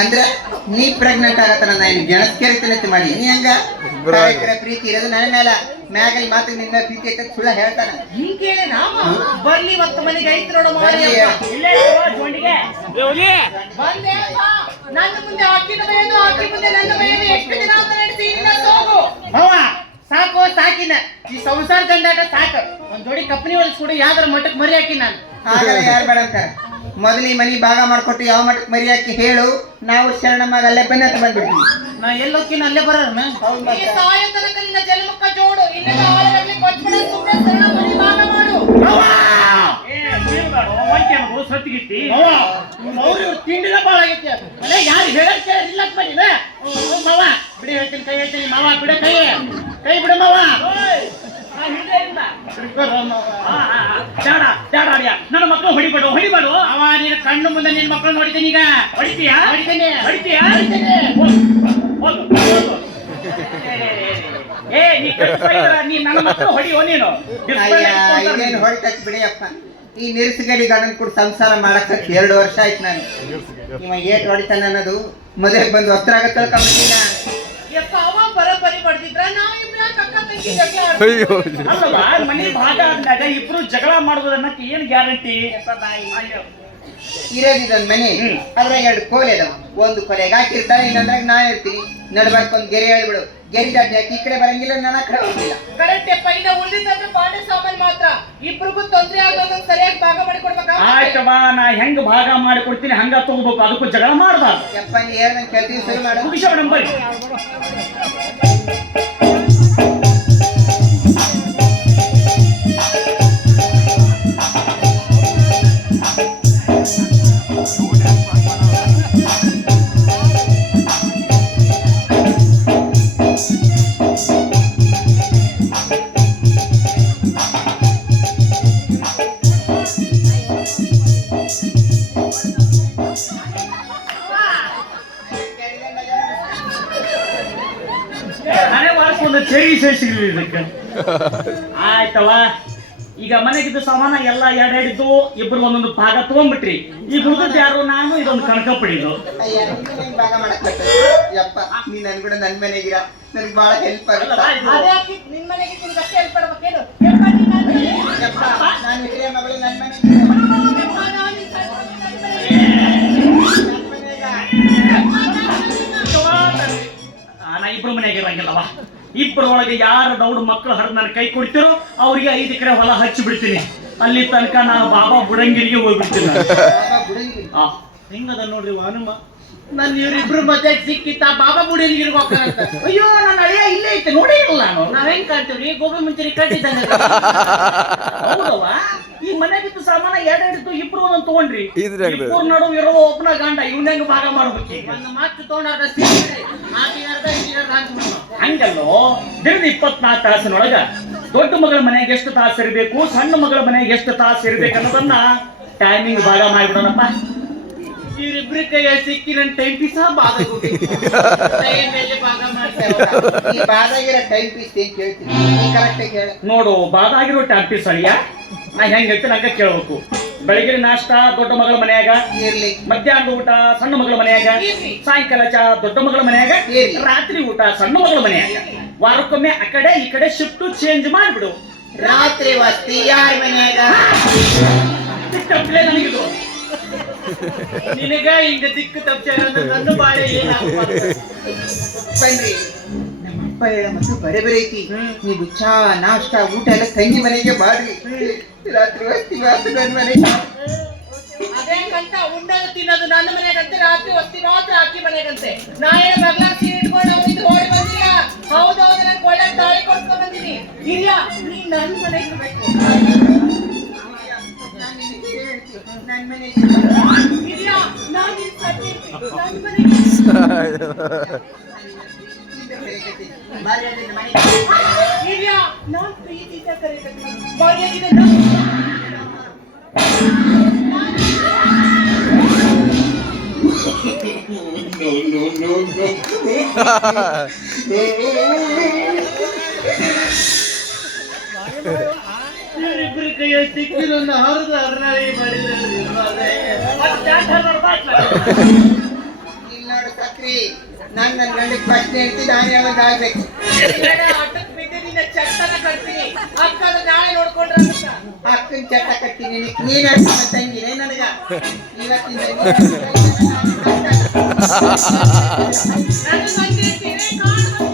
ಅಂದ್ರೆ ನೀ ಪ್ರೆಗ್ನೆಂಟ್ ಆಗತ್ತನ ನಾನು ಗೆಣಸ್ಕೇರಿತನಂತೆ ಮಾಡಿ ನೀ ಹಂಗ ಪ್ರೀತಿ ಇರೋದು ನನ್ನ ಮೇಲೆ ಮ್ಯಾಗಲ್ ಮಾತು ನಿನ್ನ ಪ್ರೀತಿ ಐತೆ ಸುಳ್ಳ ಹೇಳ್ತಾನ ಹಿಂಗೆ ಬರ್ಲಿ ಮತ್ತ ಮನೆಗೆ ಐತ್ ನೋಡ ನನ್ನ ಮುಂದೆ ಅಕ್ಕಿನ ಬೈಯೋದು ಅಕ್ಕಿ ಮುಂದೆ ನನ್ನ ಬೈಯೋದು ಎಷ್ಟು ದಿನ ಅಂತ ನಡೆಸಿ ಇಲ್ಲ ಸೋಗು ಸಾಕು ಸಾಕಿನ ಈ ಸಂಸಾರ ಗಂಡಾಟ ಸಾಕು ಒಂದ್ ಜೋಡಿ ಕಪ್ಪನಿ ಹೊಲಿಸ್ಕೊಡು ಯಾವ್ದಾರ ಮಟ್ಟಕ್ಕೆ ಮರಿ ಹಾಕಿ ನಾನು ಆಗಲ್ಲ ಯಾರು ಬೇಡ ಅಂತಾರೆ ಮೊದಲು ಈ ಮನಿ ಭಾಗ ಮಾಡ್ಕೊಟ್ಟು ಯಾವ ಮಟ್ಟಕ್ಕೆ ಮರಿ ಹಾಕಿ ಹೇಳು ನಾವು ಶರಣಮ್ಮಾಗ ಅಲ್ಲೇ ಬನ್ನಿ ಅಂತ ಬಂದ್ಬಿಡ್ತೀವಿ ನಾ ಎಲ್ಲೋಕಿನ ಅಲ್ಲೇ ಬರೋಣ ಈ ಸಾಯ ತನಕ ನಿನ್ನ ಜನ್ಮಕ್ಕ ಜೋಡು ಇನ್ನೇ ಆಳರಲ್ಲಿ ಕೊಟ್ಬಿಡ ಸುಮ್ಮನೆ ಶರಣ ಮನಿ ಭಾಗ ಮಾಡು ಸತ್ತಿಗಿತ್ತಿ ತಿಂಡಿನ ಬಾಳ ಆಗೈತಿ ಅಲ್ಲ ಯಾರು ಹೇಳಕ್ ಕೇಳಿಲ್ಲ ಬನ್ನಿ ಮಾವ ಬಿಡಿ ಹೇಳ್ತೀನಿ ಕೈ ಹೇಳ್ತೀನಿ ಮಾವ ಬಿಡ ಕೈ ಬಿಡ ಮಾವ ನನ್ನ ಮಕ್ಕಳು ಹೊಡಿಬೇಡು ಅವ ನೀನು ಕಣ್ಣು ಮುಂದೆ ನಿನ್ ಮಕ್ಕಳು ನೋಡಿದ್ದೀನಿ ಈಗ ಹೊಡಿತೀಯಾ ನೀ ನನ್ನ ಮಕ್ಕಳು ಹೊಡಿಯೋ ನೀನು ಇದೇನು ಹೊಡಿತಕ್ ಬಿಡಿಯಪ್ಪ ಈ ನಿರ್ಸಗಡಿ ಗಂಡನ್ ಕೂಡ ಸಂಸಾರ ಮಾಡಕ್ಕ 2 ವರ್ಷ ಆಯ್ತು ನಾನು ಇವ ಏಟ್ ಹೊಡಿತಾನ ಅನ್ನೋದು ಮದುವೆಗೆ ಬಂದು ವಸ್ತ್ರ ಆಗತ್ತ ತಿಳ್ಕೊಂಬಿಟ್ಟಿನ ಅವ ಬರೋಬ್ಬರಿ ಮಾಡ್ತಿದ್ರ ನಾವಿಬ್ರು ಅಕ್ಕ ತಂಗಿ ಜಗಳ ಅಲ್ಲವಾ ಮನೆ ಭಾಗ ಆದಾಗ ಇಬ್ರು ಜಗಳ ಮಾಡುವುದನ್ನಕ್ಕೆ ಏನ್ ಗ್ಯಾರಂಟಿ ಇರೋದಿದೊಂದ್ ಮನೆ ಅದ್ರಾಗ 2 ಕೋಲೆ ಅದಾವ ಒಂದು ಕೊಲೆಗೆ ಹಾಕಿರ್ತಾನೆ ಇನ್ನೊಂದ್ರಾಗ ನಾ ಇರ್ತೀನಿ ನಡ್ಬಾರ್ದು ಒಂದು ಗೆರೆ ಹೇಳ್ಬಿಡು ಗೆರೆ ದಾಟಿ ಹಾಕಿ ಈ ಕಡೆ ಬರಂಗಿಲ್ಲ ನನ್ನ ಕಡೆ ಹೋಗಿಲ್ಲ ಕರೆಕ್ಟ್ ಇನ್ನ ಉಳಿದಿದ್ದಂದ್ರೆ ಪಾಂಡೆ ಸಾಮಾನ್ ಮಾತ್ರ ಇಬ್ರಿಗೂ ತೊಂದ್ರೆ ಆಗೋದು ಸರಿಯಾಗಿ ಭಾಗ ಮಾಡಿಕೊಡ್ಬೇಕಾ ಆಯ್ತವಾ ನಾ ಹೆಂಗ್ ಭಾಗ ಮಾಡಿಕೊಡ್ತೀನಿ ಹಂಗ ತಗೋಬೇಕು ಅದಕ್ಕೂ ಜಗಳ ಮಾಡಬಾರ್ದು ಯಪ್ಪ ನೀ ಹೇಳ್ದಂಗೆ ಕೇಳ್ತೀವಿ ಶುರು ಮಾಡು ಮುಗಿಸ ನಂಬರಿ ಆಯ್ತವ ಈಗ ಮನೆಗಿದ್ದು ಸಾಮಾನ ಎಲ್ಲ ಎರಡಿದ್ದು ಇಬ್ರು ಒಂದೊಂದು ಭಾಗ ತಗೊಂಡ್ಬಿಟ್ರಿ ಈಗ ಉಳಿದ್ ಯಾರು ನಾನು ಇದೊಂದು ಕಣಕ ಪಡಿದು ಭಾಗ ಮಾಡಕ್ ಯಪ್ಪ ನೀ ನನ್ ಕೂಡ ನನ್ ಮನೆಗಿರ ನನ್ಗೆ ಬಹಳ ಹೆಲ್ಪ್ ಆಗುತ್ತೆ ನಿನ್ ಮನೆಗೆ ನಿನ್ಗಷ್ಟೇ ಹೆಲ್ಪ್ ಮಾಡ್ಬೇಕೇನು ಯಪ್ಪ ನಾನು ಹಿರಿಯ ಮಗಳು ನನ್ ಮನೆಗೆ ನಾ ಇಬ್ರು ಮನೆಗೆ ಇರಂಗಿಲ್ಲವ ಇಬ್ಬರೊಳಗೆ ಯಾರ ದೌಡು ಮಕ್ಕಳು ಹರಿದು ನನ್ನ ಕೈ ಕೊಡ್ತಿರೋ ಅವ್ರಿಗೆ 5 ಎಕರೆ ಹೊಲ ಹಚ್ಚಿ ಬಿಡ್ತೀನಿ ಅಲ್ಲಿ ತನಕ ನಾನು ಬಾಬಾ ಬುಡಂಗಿರಿಗೆ ಹೋಗ್ಬಿಡ್ತೀನಿ ಹಿಂಗದ ನೋಡ್ರಿ ಹನುಮ ನನ್ ಇವ್ರಿಬ್ರು ಮಧ್ಯೆ ಸಿಕ್ಕಿತ್ತ ಬಾಬಾ ಬುಡಿಯಲ್ಲಿ ಇರ್ಬೇಕಂತ ಅಯ್ಯೋ ನನ್ನ ಅಳಿಯ ಇಲ್ಲೇ ಐತೆ ನೋಡೇ ಇಲ್ಲ ನಾನು ನಾವ್ ಹೆಂಗ್ ಕಾಣ್ತೀವ್ರಿ ಗೋಬಿ ಮುಂಚೂರಿ ಕಟ್ಟಿದ್ದಂಗ ಹೌದವ ಈ ಮನೆಗಿದ್ದು ಸಾಮಾನ ಎರಡಿದ್ದು ಇಬ್ರು ಒಂದೊಂದು ತಗೊಂಡ್ರಿ ಇಬ್ಬರು ನಡುವೆ ಇರೋ ಒಬ್ಬನ ಗಂಡ ಇವನ್ ಹೆಂಗ್ ಭಾಗ ಮಾಡ್ಬೇಕು ಒಂದು ಮಾತು ತಗೊಂಡಾಗ ಹಂಗಲ್ಲೋ ದಿನದ 24 ತಾಸಿನೊಳಗ ದೊಡ್ಡ ಮಗಳ ಮನೆಗೆ ಎಷ್ಟು ತಾಸು ಇರಬೇಕು ಸಣ್ಣ ಮಗಳ ಮನೆಗೆ ಎಷ್ಟು ತಾಸು ಇರ್ಬೇಕು ಅನ್ನೋದನ್ನ ಟೈಮಿಂಗ್ ಭಾಗ ಮಾಡ್ಬಿಡೋಣಪ್ಪ ಇವರಿಬ್ರ ಕೈಯ ಸಿಕ್ಕಿ ನನ್ನ ಟೈಮ್ ಪೀಸ್ ಭಾಗ ಟೈಮ್ ಪೀಸ್ ಏನ್ ಕೇಳ್ತೀನಿ ಕರೆಕ್ಟ್ ಹೇಳ ನೋಡು ಬಾದ ಆಗಿರೋ ಟೈಮ್ ಪೀಸ್ ಅಳಿಯ ನಾ ಹೆಂಗ್ ಹೇಳ್ತೀನಿ ಹಂಗ ಕೇಳ್ಬೇಕು ಬೆಳಗಿನ ನಾಷ್ಟ ದೊಡ್ಡ ಮಗಳ ಮನೆಯಾಗ ಇರ್ಲಿ ಮಧ್ಯಾಹ್ನದ ಊಟ ಸಣ್ಣ ಮಗಳ ಮನೆಯಾಗ ಸಾಯಂಕಾಲ ಚಾ ದೊಡ್ಡ ಮಗಳ ಮನೆಯಾಗ ರಾತ್ರಿ ಊಟ ಸಣ್ಣ ಮಗಳ ಮನೆಯಾಗ ವಾರಕ್ಕೊಮ್ಮೆ ಆ ಕಡೆ ಈ ಕಡೆ ಶಿಫ್ಟ್ ಚೇಂಜ್ ಮಾಡ್ಬಿಡು ರಾತ್ರಿ ವಸ್ತಿ ಯಾರ ಮನೆಯಾಗ ನನಗಿದು ನಿನಗ ಹಿಂಗ ದಿಕ್ಕು ತಪ್ಪ ನನ್ನ ಬಾಳೆ ಬನ್ರಿ ನಮ್ಮಪ್ಪ ಹೇಳ ಮತ್ತು ಬರೆ ಬರೆ ಐತಿ ನೀವು ಚಾ ನಾಷ್ಟ ಊಟ ಎಲ್ಲ ತಂಗಿ ಮನೆಗೆ ಮಾಡ್ರಿ ರಾತ್ರಿ ವಸ್ತಿ ಮಾತ್ರ ನನ್ನ ಮನೆಗೆ ಅದೇ ಕಂತ ಉಂಡದು ತಿನ್ನೋದು ನನ್ನ ಮನೆಗಂತೆ ರಾತ್ರಿ ವಸ್ತಿ ಮಾತ್ರ ಅಕ್ಕಿ ಮನೆಗಂತೆ ನಾ ಏನ ಮಗಳ ಇಟ್ಕೊಂಡು ಅವನಿಗೆ ಓಡಿ ಬಂದಿಲ್ಲ ಹೌದೌದು ನನ್ಗೆ ಒಳ್ಳೆ ತಾಳಿ ಕೊಡ್ಕೊಂಡ್ ಬಂದಿನಿ ಇಲ್ಲ ನೀನ್ ನನ್ನ ಮನೆಗೆ ಇರ್ಬೇಕು ನನ್ನ ಮನೆಗೆ ಇಲ್ಲ ನಾನು ನನ್ನ ಮನೆಗೆ ಇಲ್ಲ ನಾನ್ ಪ್ರೀತಿಯಿಂದ ಕರೆಯಕತ್ತೀನಿ ಮರ್ಯಾದಿಂದ ಇವರಿಬ್ಬರ ಕೈಯ ಸಿಕ್ಕಿರೊಂದು ಹರಿದು ಹರ್ನಾಳಿ ಮಾಡಿದ್ರೆ ನಾನು ನನ್ನ ಗಂಡಕ್ಕೆ ಪ್ರಶ್ನೆ ಹೇಳ್ತಿ ನಾನು ಯಾವಾಗ ಆಗ್ಬೇಕು. ಆಟಕ್ಕೆ ಬಿದ್ದು ನಿನ್ನ ಚಟ್ಟನ ಕಟ್ತೀನಿ. ಅಕ್ಕನ ನಾಳೆ ನೋಡ್ಕೊಂಡ್ರೆ ಅಕ್ಕನ ಚಟ ಕಟ್ತೀನಿ. ನೀನ್ ನನ್ನ ತಂಗಿನೇ ನನಗ ಇವತ್ತಿಂದ ನನ್ನ ತಂಗಿ ಇರ್ತೀನಿ, ಕಾಣು.